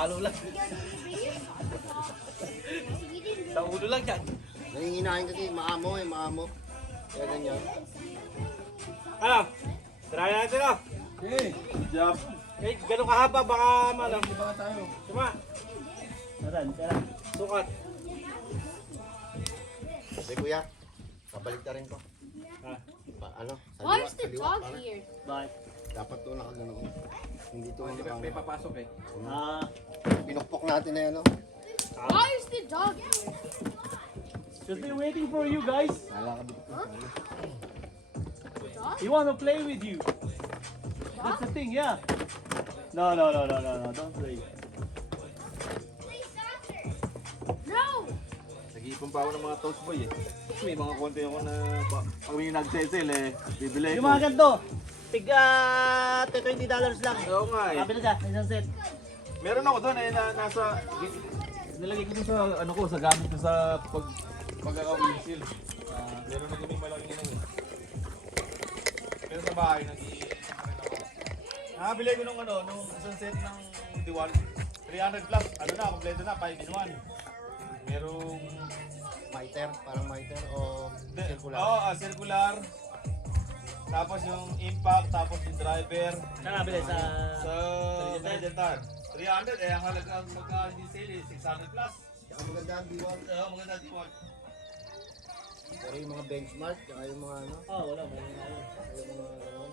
Palo lang. Sa ulo lang yan. Nanginginahin kasi, maamo eh, maamo. Kaya ganyan. Ano? Try natin o. Okay, good job. Eh, ganun kahaba, baka ano. Hindi ba tayo? Tuma. Taran. Sukat. Sige kuya, kabalik na rin ko. Ha? Ano? Why is the saliwa, dog pare. here? Bakit? Dapat to nakaganoon. Hindi to May papasok eh. pinukpok natin na yan, no? Why is the dog here? Just been waiting for you guys. Nalakabit ko. He wanna play with you. That's the thing, yeah. No, don't play. No! Nag-iipon pa ako ng mga toast boy eh. May mga konti ako na pag may nag-sell eh, bibili Yung ko. mga ganito, tiga $20 lang. Oo nga eh. Kapila siya, isang set. Meron ako doon eh, nasa, nilagay ko doon sa, ano ko, sa gamit ko sa pagkaka-windshield. Meron na kaming malaking ano eh. Pero sa bahay, nakabili ko nung ano, nung isang set ng Diwal. 300 plus, ano na, kompleto na, 5 in 1. Merong Miter, parang miter o circular. Oo, circular. Tapos yung impact, tapos yung driver. Saan nabili sa... Sa Meditar. 300 eh, ang halaga magka-sale eh, 600 plus. Saka maganda ang diwal. Oo, maganda Diwal. Pero yung mga benchmark, saka yung mga ano, Wala mo. yung mga gano'n.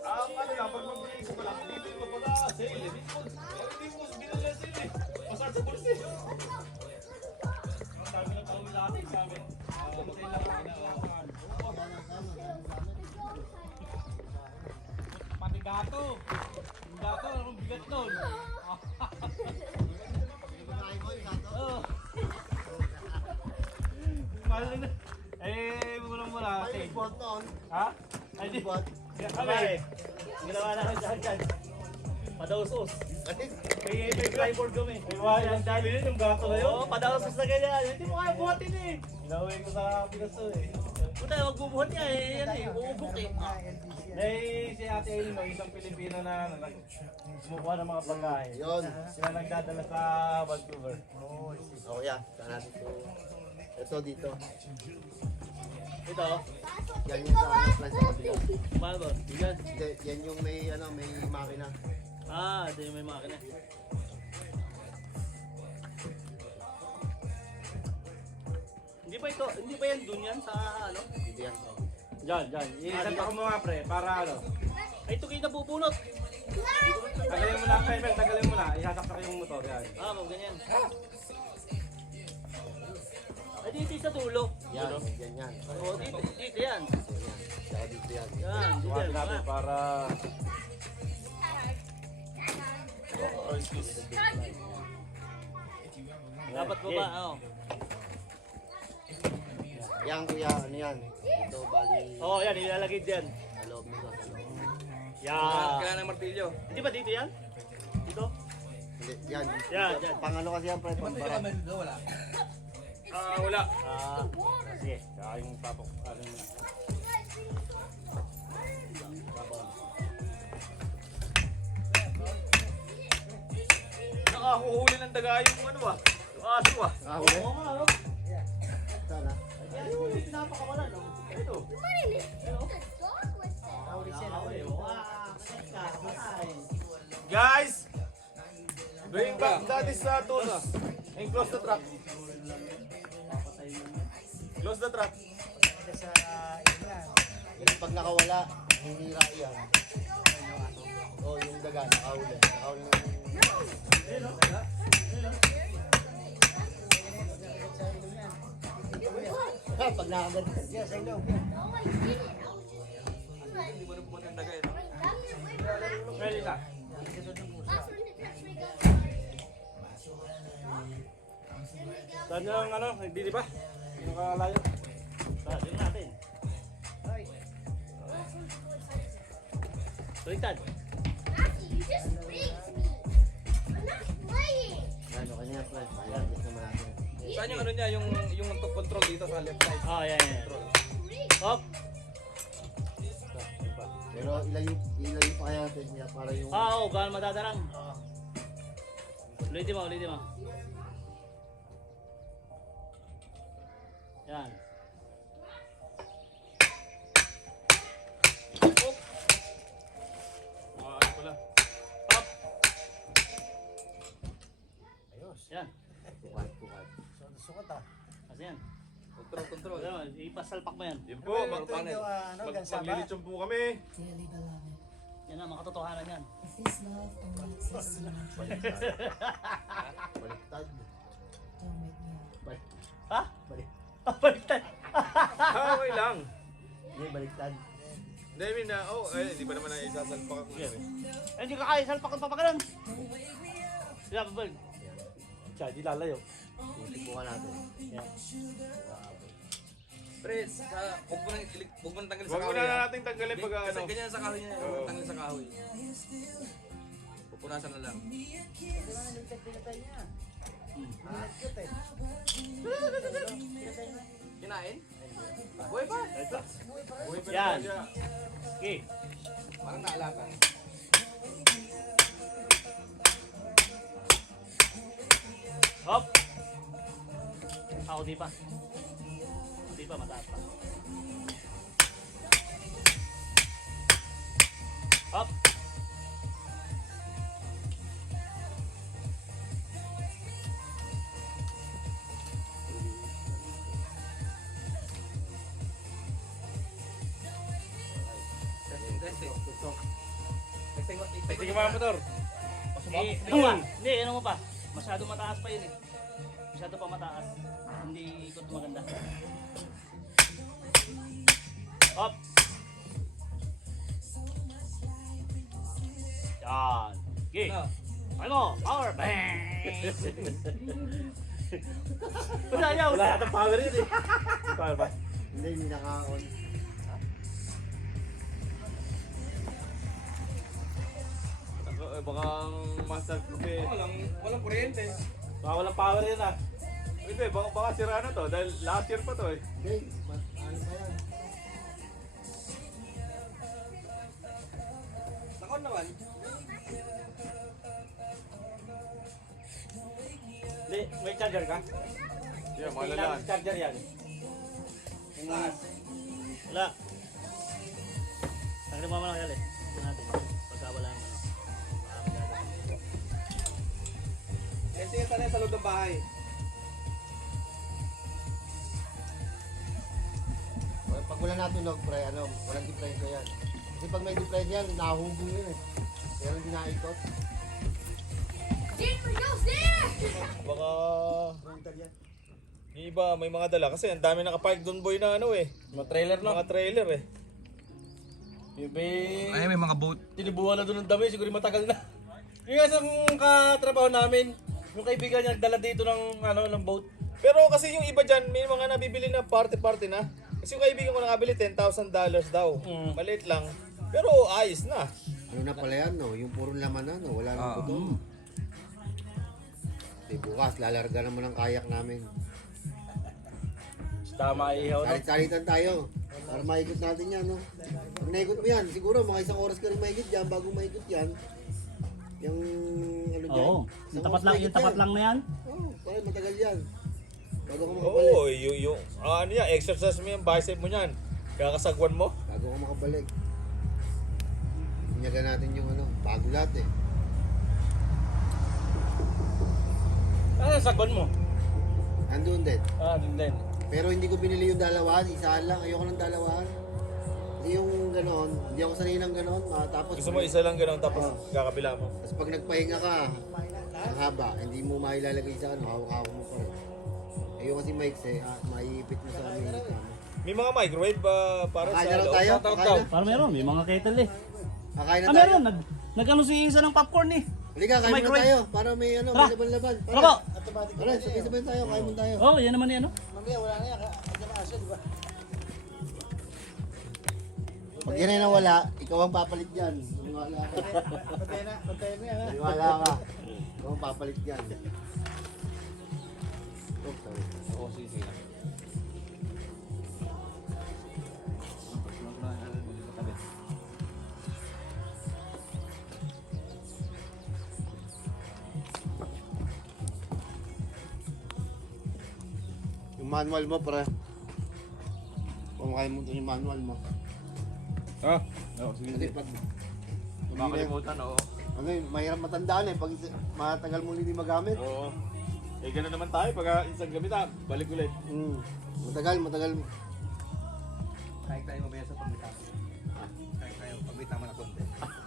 Ang ano lang, pag mag-release ko lang, dito ko pala sale eh. Hindi mo binili na sale eh. Masaan sa bulsi. Ang dami ng pauwi natin sa amin. Sale lang ang kinakawan. Pati gato. Yung gato, ang bigat nun. Mahal na. Eh, murang-mura. Ay, yung bolt noon. Ha? Ay, di. Bolt. Kami, ginawa namin dyan. Padaus-us. May flyboard kami. Ang dami rin yung gato na yun. Oo, padaus-us na ganyan. Hindi mo kaya buhatin eh. Inaway ko sa Picasso eh. Puta, magbubuhat niya eh. Yan eh, uubok eh. Eh, si Ate Eileen, no, isang Pilipino na sumukuha ng mga pagkain. Yun. Sila nagdadala sa Vancouver. O kuya, saan natin ito? Ito dito. Ito, Yan yung sa ano, plus sa kabila. paano ba? Bigan. Hindi, yan yung may ano, may makina. Ito yung may makina. Hindi ba yan dun yan sa ano? Dito yan. Diyan. Isalta ko mga pre, para ano. Ay, ito kayo nabubunot. Tagalin mo na, Kevin, tagalin mo na. Ihasaksak yung motor, yan. Ganyan. Ay, dito sa dulo. Yan, yan yan. Oo, dito yan. Saka dito yan. Yan, dito Sukat yan. natin para... Oh, excuse. Dapat ba ba? Yan kuya, ano yan? Dito, bali. Yan, ilalagay dyan. Sa loob nito, sa loob. Yan. Kailangan ng martilyo. Hindi ba dito yan? Dito? Hindi, yan. Yan, yan. Pang ano kasi yan, pre? Pang para. Wala. Sige. Saka yung papok. Ano yun? Nakahuhuli ng daga yung ano ba? Yung aso ah. Nakahuli? Oo nga, no? Sana. Ay, yung pinapakawalan, no? Ito. Guys! Bring back daddy's tools. And close the truck. Close the truck. Pag nakawala, hinira yan. O, yung daga, nakahuli. Nakahuli ng... Pag nakaganyan. Yes, I know. Hindi mo na pumunta ng daga eh. No? Ready ka? Saan yung ano, hindi di ba? Yung kalayo. Tingnan natin. Baliktad. You just raped me. I'm not playing. Ano kanya, friend? Bayad naman natin. Saan yung ano niya, yung control dito sa left side? Oh, yan. Hop. Pero ilayo pa kaya natin niya para yung... Oo, baka madadarang. Ulitin mo. Yan. Oh! Ano pala? Hop. Ayos. Yan. Tukat. Sukat ah. Kasi yan. Control. Yan, ipasalpak mo yan. Yun po, maglilitsyon po kami. Dearly beloved, Yan na, makatotohanan yan. if this love only exists in my dreams, Baliktad. don't wake me up. Ha? Baliktad. Okay lang. Hindi, baliktad. Hindi, I mean, hindi pa naman na isasalpak ako. Eh, hindi ka kaya salpak ang papagalan. Sila, babal. Siya, di lalayo. Titipukan natin. Yan. Pre, huwag mo nang tanggalin sa Huwag kahoy. muna nating tanggalin pag Kasi ano. ganyan sa kahoy niya, huwag mo tanggalin sa kahoy. Pupunasan na lang. Kinain? Buhay pa? Yan. Okay. Parang naalaga. Hop. Ako di pa. Di pa, mataas pa. Hop. Testing. Testing. Sige mga motor. Hindi, ano mo pa? Masyado mataas pa yun eh. Masyado pa mataas. Hindi ikot maganda. Hop. Yan. Okay. Ano mo? Power. Bang! Wala yaw. Wala yata power yun eh. Power ba? Hindi naka-on. Baka master proof eh. Walang kuryente. Baka walang power yun ah. Hindi, baka sira na to dahil last year pa to eh. Hindi, ano pa yan? Nakon naman. Hindi, may charger ka? Yeah, Kailangan malalaan. charger yan. Wala. Tanggalin mo naman ang kaya eh. Ito natin. Pagka wala naman. Testing ka na sa loob ng bahay. Pag wala natunog, pre, walang diferensya yan. Kasi pag may diferensya yan, nahubong yun eh. Pero hindi naikot. Jennifer goes there! Baka yung iba may mga dala kasi ang dami nakapark doon boy na ano eh. Mga trailer no? Mga trailer eh. Yung may... Ay, may mga boat. Tinibuhan na doon ng dami, siguro matagal na. Yung isang katrabaho namin, yung kaibigan niya nagdala dito ng, ng boat. Pero kasi yung iba dyan, may mga nabibili na party-party na. Kasi yung kaibigan ko nakabili $10,000 daw. Maliit lang. Pero ayos na. Ano na pala yan, no? Yung puro laman na, no? Wala nang buto. Bukas, lalarga naman ang kayak namin. Tama ihaw no? Salit-salitan tayo. Para maikot natin yan, no? Pag naikot mo yan, siguro mga isang oras ka rin maikot yan. Bago maikot yan, yung ano dyan. Oo. Yung tapat lang, na yan. Oo, parang matagal yan. Bago ka makabalik. Oo, ano yan, exercise mo yan, bicep mo yan. Kakasagwan mo. Bago ka makabalik. Inyagan natin yung bago lahat eh. Ano yung sagwan mo? Andun din. Dun din. Pero hindi ko binili yung dalawahan, isahan lang. Ayoko ng dalawahan. Hindi yung gano'n, hindi ako sanay ng gano'n. Tapos Gusto mo isa lang gano'n tapos kakabila mo. Tapos pag nagpahinga ka, ang haba, hindi mo mailalagay sa hawak-hawak mo pa rin. Ayoko kasi mics eh, maiipit mo sa amin. May mga microwave para Kakain sa na raw loob. tayo? Shoutout Kakain daw. na? Para meron, may mga kettle eh. Kakain na Meron. tayo? Nag-ano si isa ng popcorn eh. Halika, kain muna Microwave. tayo para may Tara. may laban-laban. Tara po. automatic. Ano, sabay-sabay tayo, kain mo tayo. Oh, yan naman yan, no? Mamaya wala na yan. Andiyan na aso, di ba? Pag yan ay nawala, ikaw ang papalit dyan. Maniwala ka. Bantayan mo yan ha. Maniwala ka. Ikaw ang papalit dyan. Oh, sorry. Oo, sige. Yung manual mo, pre. Kung kaya mo ito yung manual mo. Ah, oo, sige. Kasi pag Makalimutan, oo. ano yun, mahirap matandaan eh. Pag matagal mo hindi magamit. Oo. Eh, gano'n naman tayo. Pag isang gamit balik ulit. Matagal. Kain tayo mamaya sa pagmitama. Kain tayo pagmitama na konti.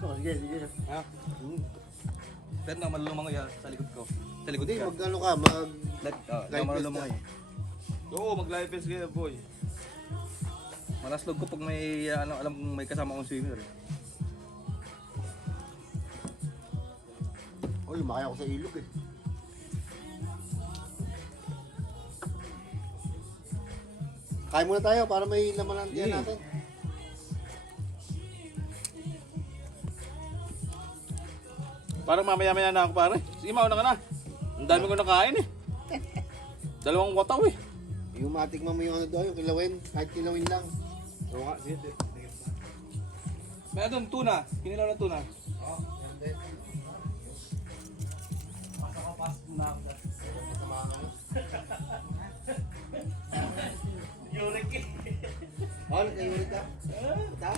Oh, sige. Ha? Pero na malulumang yan sa likod ko. Sa likod Hindi, ka. mag-ano ka, Live live malulumang test yan. Oo, mag-live fest kayo, boy. Malaslog ko pag may alam kong may kasama akong swimmer. Eh. Uy, lumaki ako sa ilog eh. Kain muna tayo para may laman ang tiyan natin. Parang mamaya-maya na ako, pare. Sige, mauna ka na. Ang dami ko nakain eh. 2 wataw eh. Yung matikman mo yung ano doon, yung kilawin. Kahit kilawin lang. Oo nga, sige. May doon, tuna. Kinilaw ng tuna. Yurik eh. Oh, nagkayurit ka? Ita?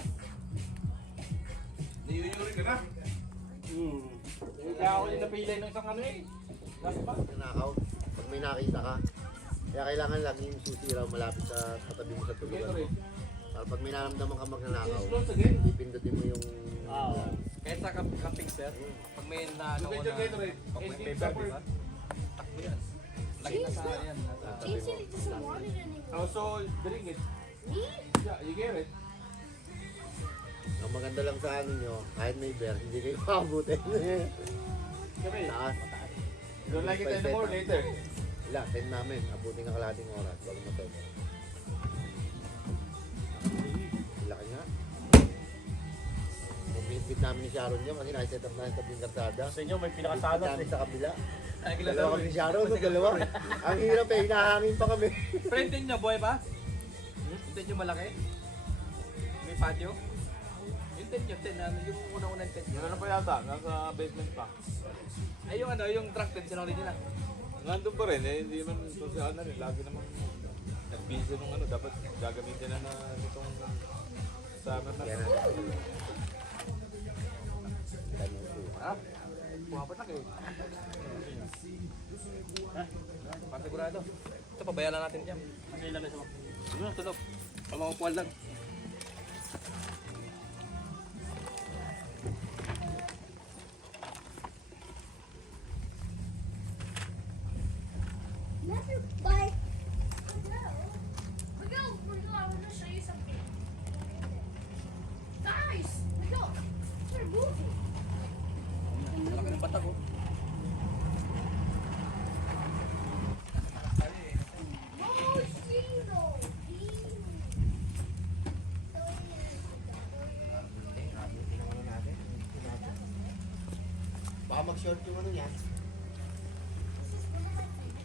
Niyuyuri ka na. Kaya ako yung napilay ng isang ano eh. Last pa. Nanakaw. Pag may nakita ka. Kaya kailangan laging susi raw malapit sa katabi mo sa tulugan mo. Para pag may naramdaman ka magnanakaw, ipindutin mo yung... Kahit sa camping sir, pag may naano ko na, pag may paper, di ba? Takbo yan. Lagi na sa yan. You said it doesn't want it anymore. Also, drink it. Me? Yeah, you get it. Ang maganda lang sa ano nyo, kahit may bear, hindi kayo makabutin. Kami, Taas. don't like it anymore later. Wala, send namin. Abutin ka kalating oras bago matay. Laki nga. Pag-pinipit namin ni Sharon nyo kasi nakaset up namin sa Pinkartada. Sa inyo, may Pinipit pinakasalas namin eh. sa kabila. Ay, Dalawa kami ni Sharon, no? Dalawa. Ang hirap eh, hinahangin pa kami. Friend din nyo, boy ba? Tent nyo malaki? May patio? Yung tent nyo, yung unang-unang tent nyo. Meron pa yata, nasa basement pa. Ay, yung ano, yung truck tent, sinuli nila. Nandun pa rin eh, hindi naman social na rin. Lagi namang nag-busy nung ano, dapat gagamitin na nitong summer na. Yan na. Ha? Pumapat na kayo. Ha? Pasigurado. Ito, pabayaan natin dyan. Kasi ilagay sa mga. Ano, tulog. Pamakupuan lang. Never buy. Miguel, I want to show you something. Guys, Miguel, we're moving. Malaki ng patag, oh. Oh, Zero. Baka mag-short yung ano niya.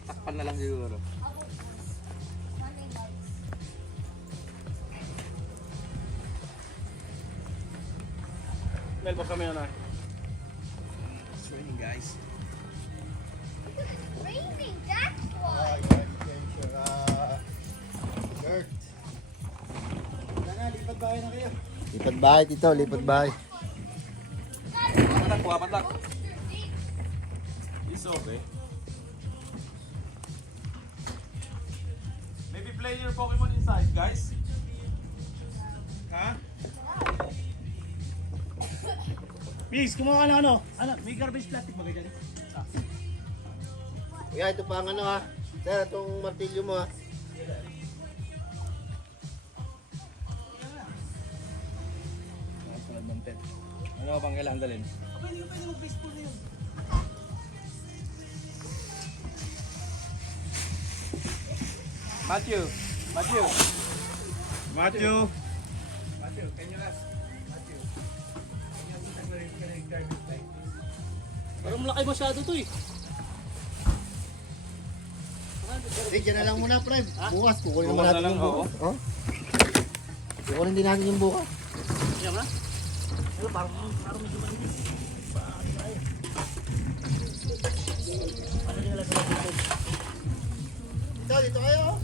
Takpan na lang siguro. Mel, baka kami na. It's raining, guys. It's raining, that's why. Shirt. Wala na, lipat bahay na kayo. Lipat bahay, Tito. Lipat bahay. Pumapat lang. It's okay. Maybe play your Pokemon inside, guys. Ha? Please, kumuha ka ng ano? Ano, may garbage plastic ba ganyan? Yeah, ito pa ang ano ha. Sir, itong martilyo mo ha. Ano bang kailangan dalhin? Pwede mag-baseball na yun. Matthew. Matthew. Matthew. Matthew, can you ask? Matthew. Can you drive? Parang malaki masyado to eh. Dyan na lang muna, Prime. Bukas, kukunin naman Bukas na natin lang, yung bukas. Oh? Kukunin din natin yung bukas. Yan na. Pero parang medyo malinis. Ano nila sa dito? Dito kayo.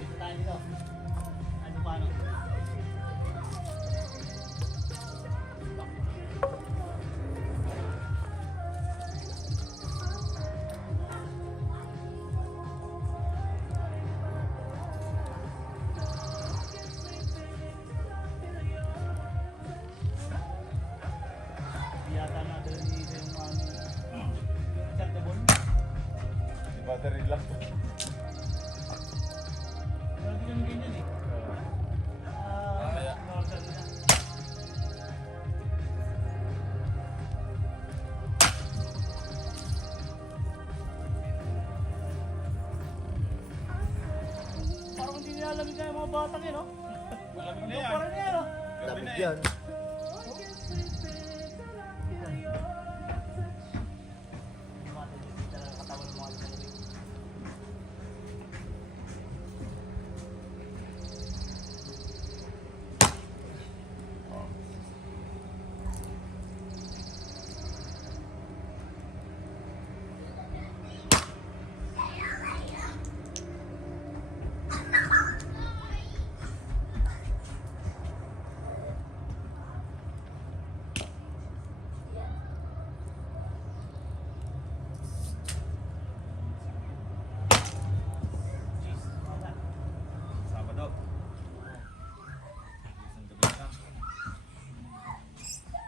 Dito tayo dito. Ano paano? Yata natin yung chargeable. Battery lang. Lagi kami ganyan eh. Normal na. Parang hindi nila alam yung mga batang eh, no? Malamig na Yung yan. parang yan, no? Gabi Lamig na yan. Katawan ng mga lamig. Sabado. Isang gabi lang.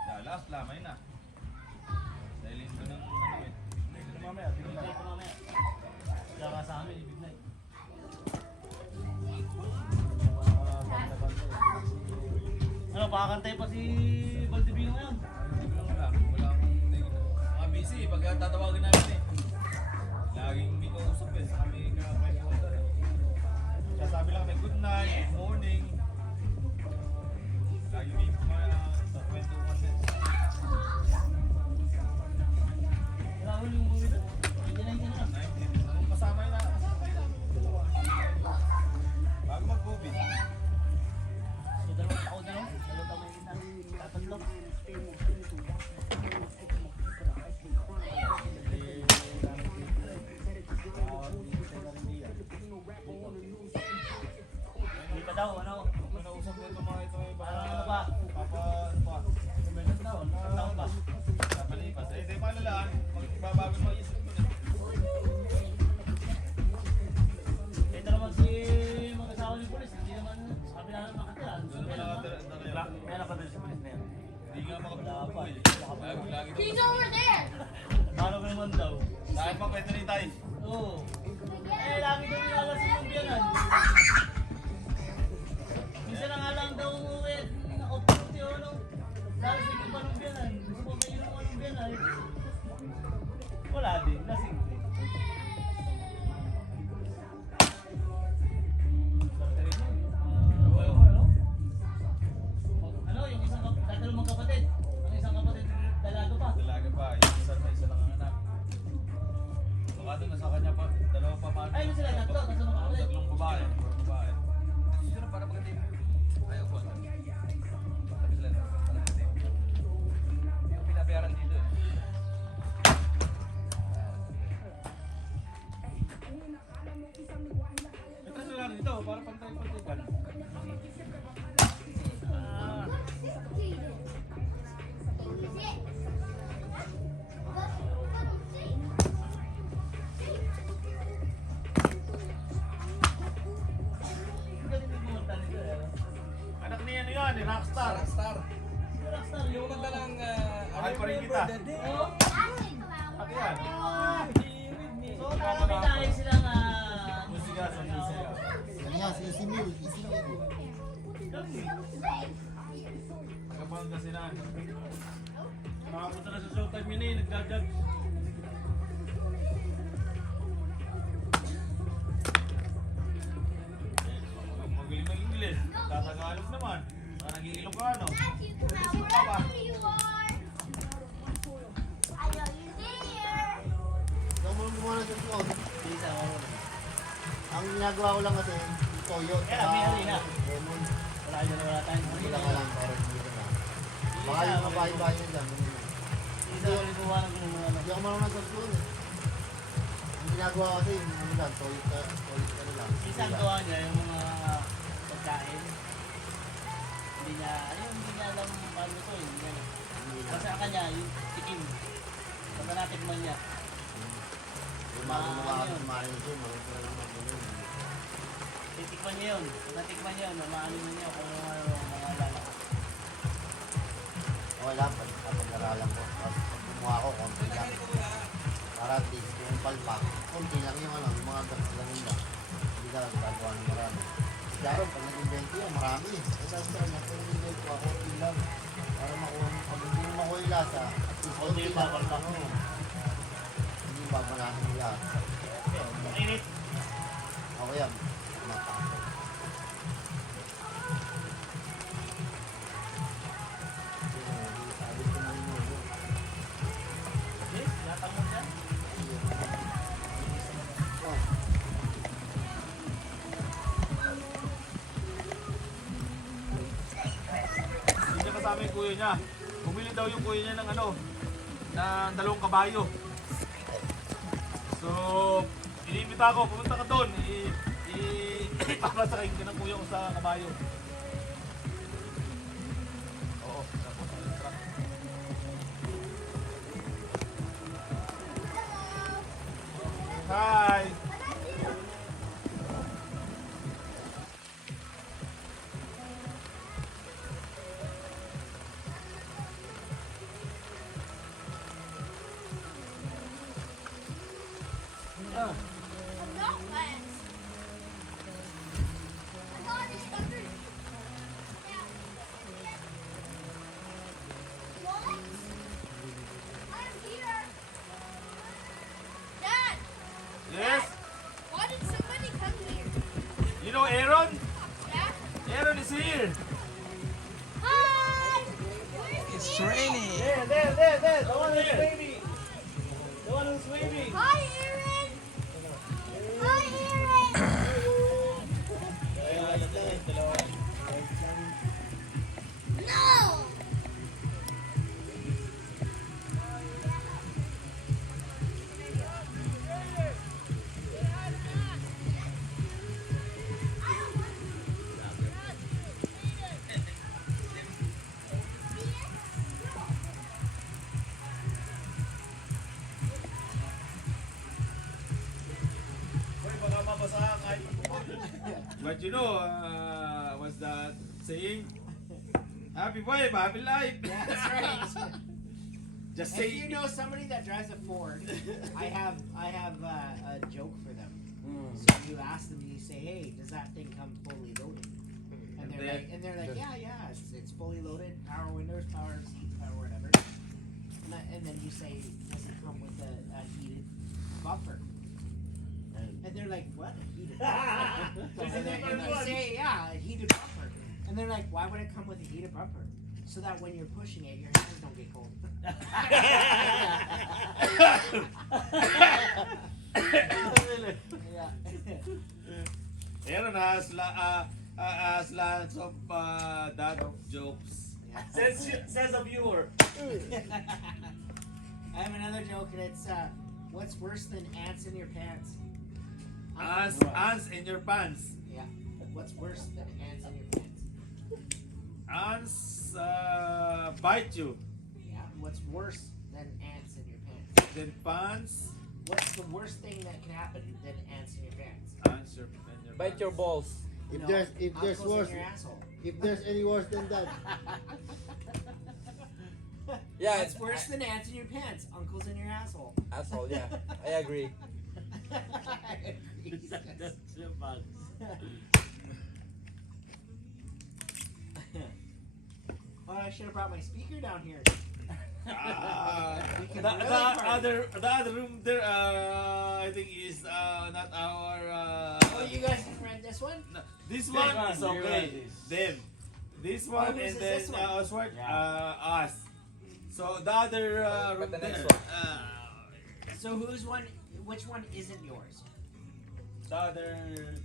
Dalas, lamay na. Dahil ito ng ano eh. Ito mamaya, bibigay ko mamaya. Kaya sa amin, ibigay. Ano, pakakantay pa si Valdivino ngayon. Wala akong mga busy. Pag tatawagin namin eh. Laging may kausap eh. Sa kami may order eh. Siya sabi lang may good night, good morning. Lagi may mga kwentuhan din. Kailangan yung umuwi na. Hindi na na. 19. Anong kasama yun na? Bago mag-COVID. So, dalawang taon na lang. Dalawang taon na yun na. Tatatlo. Hindi pa daw, ano? Nausap ko itong mga ito eh. Ano ba? Ano pa? Taon ba? Napalipas. Eh, di malalaan. Magbabago mo isip mo na. Ito naman si mag-asawa ni Pulis. Hindi naman, sabi na naman nakatira. Doon naman nakatira. Kaya nakatira si Pulis na yan. Hindi nga makapag-upo eh. Lagi He's over there. Paano ba naman daw? Dahil pa kwento ni Tay. Oo. Eh, lagi daw nilalasing yung biyanan. Minsan na nga lang daw umuwi. Naka-duty o ano. Lasing yung panong biyanan. Gusto mo kainom ko ng biyanan. Wala din. Lasing din. Ano, yung isang tatalong magkapatid. Ang isang kapatid, dalaga pa. Dalaga pa. Yung isa lang ang anak. Baka doon na sa kanya pa. Dalawa pa paano. Ay, ano sila? Tatlo. Tatlo magkapatid. Tatlong babae. Puro babae. Sino para maganda yung ayaw ko. Sabi sila na maganda yung yung pinabayaran dito eh. Ito sila dito. Para pantay-pantay. Ah, ni Rockstar. Star. Rockstar Yung maganda ng Mahal pa rin kita. Oo. Ako yan. So, may tayo silang Musika sa musika. Ano yan? Si Isimil. Kapangasinan. Nakapunta na sa showtime yun eh, nagdadad. Magaling ng English. Tatagalog naman. Naging Ilocano. Wherever you are. I know you're there. Huwag mo gumawa ng susunod. Isa ako. Ang ginagawa ko lang kasi, toyo. Kaya, may halina. Lemon. Wala yun na wala tayong Wala ka lang para dito na. Baka yung mabahay-bahay lang. Isa ako rin gumawa ng ano. Hindi ako marunong ng susunod eh. Ang ginagawa ko kasi, yung ano lang, toyo ka na lang. Isa ang gawa niya yung mga pagkain. Hindi niya alam paano ito eh. Hindi niya alam. Kasi ang kanya, yung tikim. Pagka natikman niya. Yung mga kumakain siya, marunong ka lang mag-ano. Titikman niya yun. Pag natikman niya yun, mamaanin niya kung ano mga lalaki. Okay lang, pag-aralan ko. Tapos pag gumawa ko, konti lang. Para at least, yung palpak, konti lang yung ano, yung mga ganun lang. Hindi ka lang gagawa ng marami. Pero pag nag-invent yan, marami eh. Kaya sabi ko, nag-invent ko, konti lang. Para makuha mo, pag hindi mo makuha yung lasa, at least Konti konti yung lang. papalpak. Oo. Hindi babanahin yung lasa. Mainit. Okay yan. Matapos. Sabi ko na yun. Yes, latang mo dyan. Oh. Hindi niya kasama yung kuya niya. Bumili daw yung kuya niya ng ano, ng 2 kabayo. So, iniimbita ako, pumunta ka doon. Papasakayin ka ng kuya ko sa kabayo. Oo, tapos ang truck. Hi! I'm not wet. I thought it's under. Yeah. What? I'm here. Dad, Yes? why did somebody come here? You know Aaron? Yeah. Aaron is here! Hi. It's raining. There. The one who's waving. The one who's waving. Hi, Aaron. Hi, Aaron. No. Uy, baka mabasa kahit But you know, what's that saying? Happy wife, happy life. That's right. Just If say you know somebody that drives a Ford, I have a joke for them. So you ask them and you say, "Hey, does that thing come fully loaded?" And they're like, "Yeah, it's fully loaded. Power windows, power seats, power whatever." And then you say, "Does it come with a heated bumper?" And they're like, "What? A heated bumper?" and you say, "Yeah, a heated bumper." And they're like, "Why would it come with a heated bumper?" So that when you're pushing it, your hands don't get cold. Yeah. Aaron has lots of that jokes. Says a viewer. I have another joke, and it's what's worse than ants in your pants? Ants in your pants. Yeah. What's worse than ants in your pants? Ants bite you. Yeah. What's worse than ants in your pants? Then pants. What's the worst thing that can happen than ants in your pants? Ants in your Bite your pants. balls. If No, there's uncles worse, in your asshole. if there's any worse than that, Yeah, It's worse than ants in your pants. Uncles in your asshole. asshole. Yeah, I agree. That's the bad. Oh, I should have brought my speaker down here. We The can really party. other room there, I think is not our. Oh, you guys can rent this one? No, this one one, is you okay. rent this. Them. This one whose and is then this one? Oswald, Yeah. us. So the other But room the there. next one. So whose one? Which one isn't yours? The other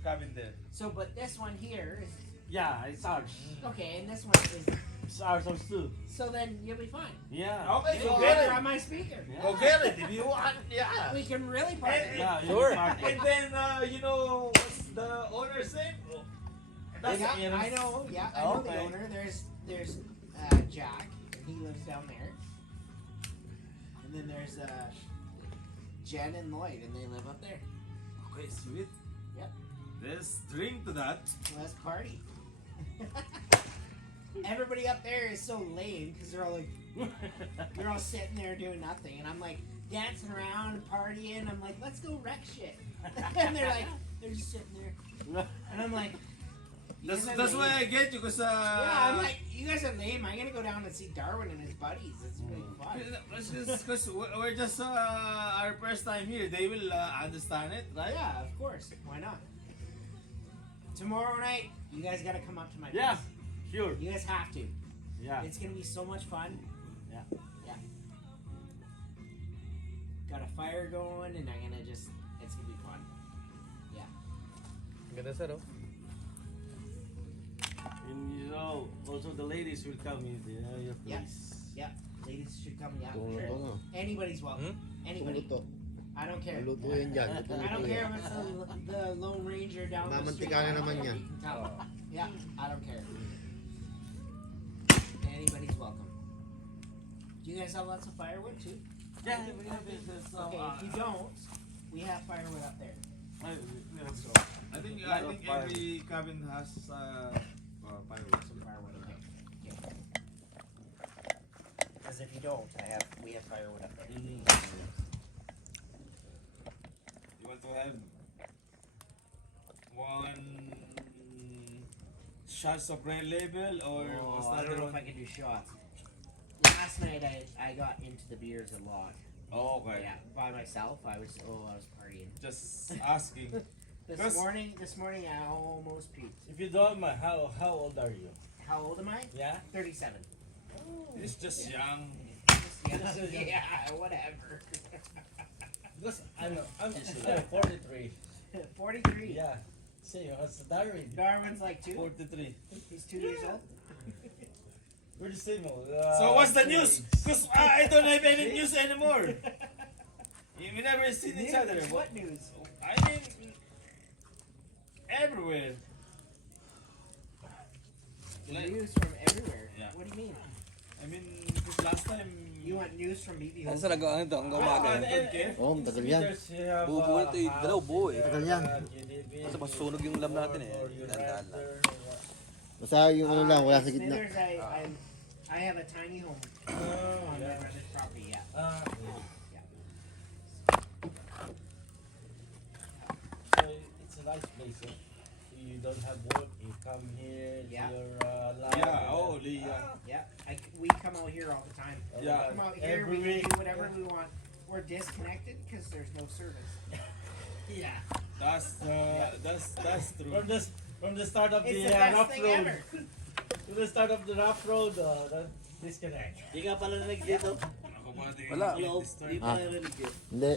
cabin there. So, but this one here is Yeah, it's ours. okay, and this one is. It's ours too. So then you'll be fine. Yeah. Okay, You go can get rent it. on my speaker. Go get it if you want. Yeah. We can really party. Yeah, Sure. And then you know what's the owner's name? That's Yeah, Aaron's. I know. Yeah, I know the Okay. owner. There's Jack, and he lives down there. And then there's Jen and Lloyd, and they live up there. Okay, sweet. Yep. Let's drink to that. Let's party. Everybody up there is so lame because they're all like, they're all sitting there doing nothing, and I'm like dancing around and partying. I'm like, let's go wreck shit, and they're like, they're just sitting there, and I'm like, you guys are That's lame. why I get you, cause Yeah, I'm like, you guys are lame. I'm gonna go down and see Darwin and his buddies. It's really fun. Cause we're just our first time here. They will understand it, right? Yeah, of course. Why not? Tomorrow night, you guys gotta come up to my Yeah, place. sure. You guys have to. Yeah. It's gonna be so much fun. Yeah. Yeah. Got a fire going, and I'm gonna just. It's gonna be fun. Ganda sir, oh. And you know, also the ladies will come in your Yeah. place. Yeah. Ladies should come. Yeah, Itong for luto sure. no. Anybody's welcome. Itong Anybody. luto. I don't care. Luto yan dyan. Itong I don't luto care yan. if it's the Lone Ranger down the street. Mamantika na naman yan. You can tell. Yeah, I don't care. Anybody's welcome. Do you guys have lots of firewood too? Yeah, we have it. Okay, if you don't, we have firewood up there. Let's go. I think Lot of every cabin has fireworks. Some firewood, okay. Because if you don't, we have firewood up there. You want to have one shots of red label or what's Oh, I the don't other know if one? I can do shots. Last night I got into the beers a lot. Oh, okay. Yeah, by myself. I was partying. Just asking. This Yes. morning I almost puked. If you don't mind, how old are you? How old am I? Yeah. 37. It's just young. Yeah, whatever. Because I'm 43. 43. Yeah. See, what's Darwin? Darwin's like 2. 43. He's 2 years old. We're the same old. So what's the news? Because I don't have any news anymore. We never seen each other. News? What news? I mean, everywhere. Like, News from everywhere. Yeah. What do you mean? I mean, because last time You want news from BB Ano Home? sa nagawa ito? Ang umaga. Oo, matagal yan. Buo po ito eh. Dalaw buo eh. Matagal yan. Kasi masusunog yung lam natin eh. Dahan-dahan lang. Basta yung ano lang, wala sa gitna. Smithers, I have a tiny home on the rented property. Yeah. So it's a nice place. Eh? You don't have work, you come here, it's Yeah. your life. yeah, oh, yeah. Yeah. We come out here all the time. Yeah. Come out here, Every we week. can do whatever we want. We're disconnected because there's no service. Yeah. That's true. From the start of It's the the best rough thing road. ever. From the start of the rough road, the disconnect. Di ka pala narinig dito? Ako pa din Wala. yung Hello? this Di time. pa narinig dito. Hindi.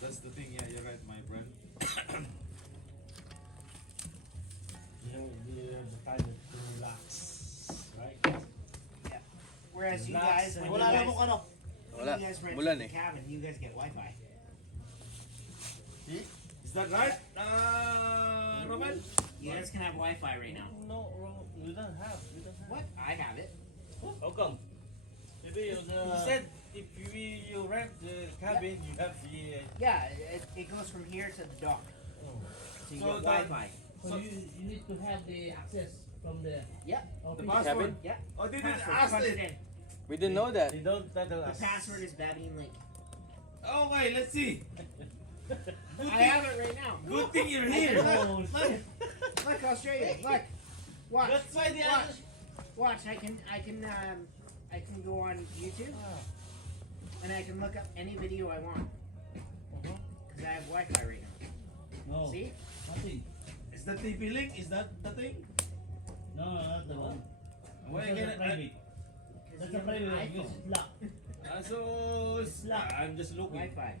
That's the thing, yeah, you're right, my friend. You have the time to relax. Right? Whereas you Relax guys, and when wala you namang guys, ano. Wala. you guys rent Mulan the eh. cabin, you guys get Wi-Fi. Is that right, Roman? You guys can have Wi-Fi right now. No, we don't have. We don't have. What? I have it. How come? Maybe you said if you rent the cabin, you have the. Yeah, it goes from here to the dock. So you So get that- Wi-Fi. So you need to have the access from the Yep. office. password? Yep. Oh, they didn't Password. ask Punch it. it in. We didn't know that. They don't tell The us. password is babine link. Okay, let's see. I have it right now. Good thing you're I here. can Oh, Look, Australia. Look. Watch. that's why the Watch. others. Watch. I can go on YouTube and I can look up any video I want because I have Wi-Fi right now. No, See? nothing. Is that TP link? Is that the thing? No, not the one. Why That's again? a private. Because That's you a have private an one because iPhone. it's locked. So It's locked. I'm just looking. Wi-Fi.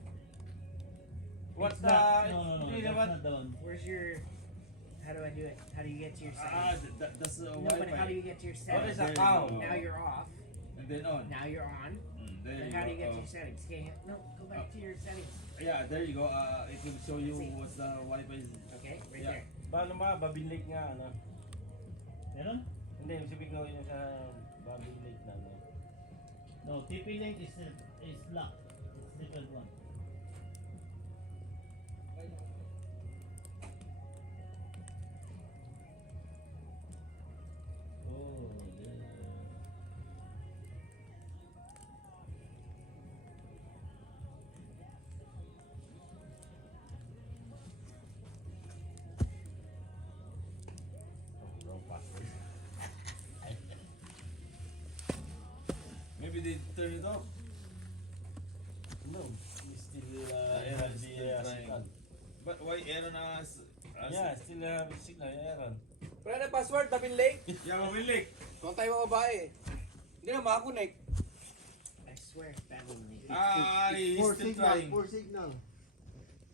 What's It's the... locked. No, Hindi that's naman. not the one. Where's your? How do I do it? How do you get to your settings? That's No, but Wi-Fi. how do you get to your What settings? is There you account? go. Now you're off. And then on. Now you're on. There Then you how do go. you get to your settings? Okay, no, go back to your settings. Yeah, there you go. It will show you See. what's the Wi-Fi. Okay, right Yeah. there. Paano ba? Babinlake nga, ano? Meron? Hindi, sabihin ko yun sa babinlake na, ano? No, TP link is locked. It's different one. Oh, yeah. Maybe they turn it off. No, it's still Yeah, Aaron, still the trying. signal. But why Aaron as Yeah, still signal, Aaron. Wala na password, Babin Lake. Yeah, mabilik. Kung tayo mga babae. Hindi na makakonect. I swear, it's babine link. He's Poor still signal, trying. poor signal.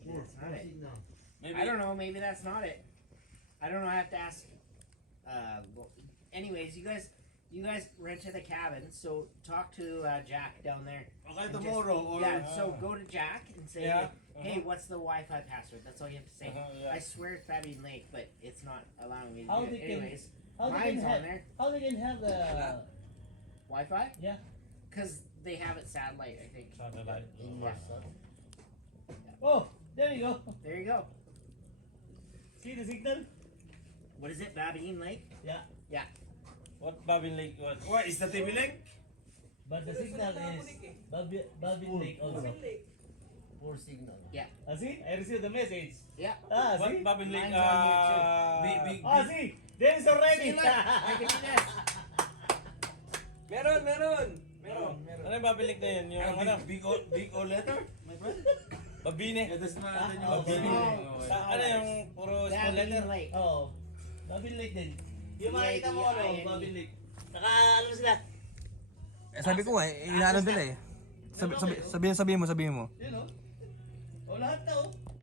Poor, That's not poor it. signal. Maybe. I don't know. Maybe that's not it. I don't know. I have to ask. Well, anyways, you guys rented a cabin, so talk to Jack down there. Okay, And just- tomorrow or Yeah. So go to Jack and say, Yeah, "Hey, what's the Wi-Fi password?" That's all you have to say. Yeah. I swear it's Babine Lake, but it's not allowing me to How do they it. can- Anyways, How they mine's can on have? there. How they can have the? Wi-Fi? Yeah. Because they have it satellite, I think. Satellite. Oh, there you go. There you go. See the signal? What is it? Babine Lake? Yeah. What babinlake was? What is the TV link? But the signal is Babin Lake also. Poor signal. See, I received the message. Yeah. Ah, What see? babinlake? Mine's on here too. Big. Ah, see, there is already. See, look, I can do this. Meron. Ano yung babinlake na yun? Yung ano? Big O letter, my friend. Babine. Yeah, that's my Oh, Babine. small. Oh, Sa, ano yung puro small letter? Babine Lake. Oh, Babin Lake din. Yung makikita mo ano, B-I-B-I-N-E. Babin Lake. Saka ano sila? Sabi ko nga, inaano nila eh. Sabihin mo. Yun o. O lahat na o.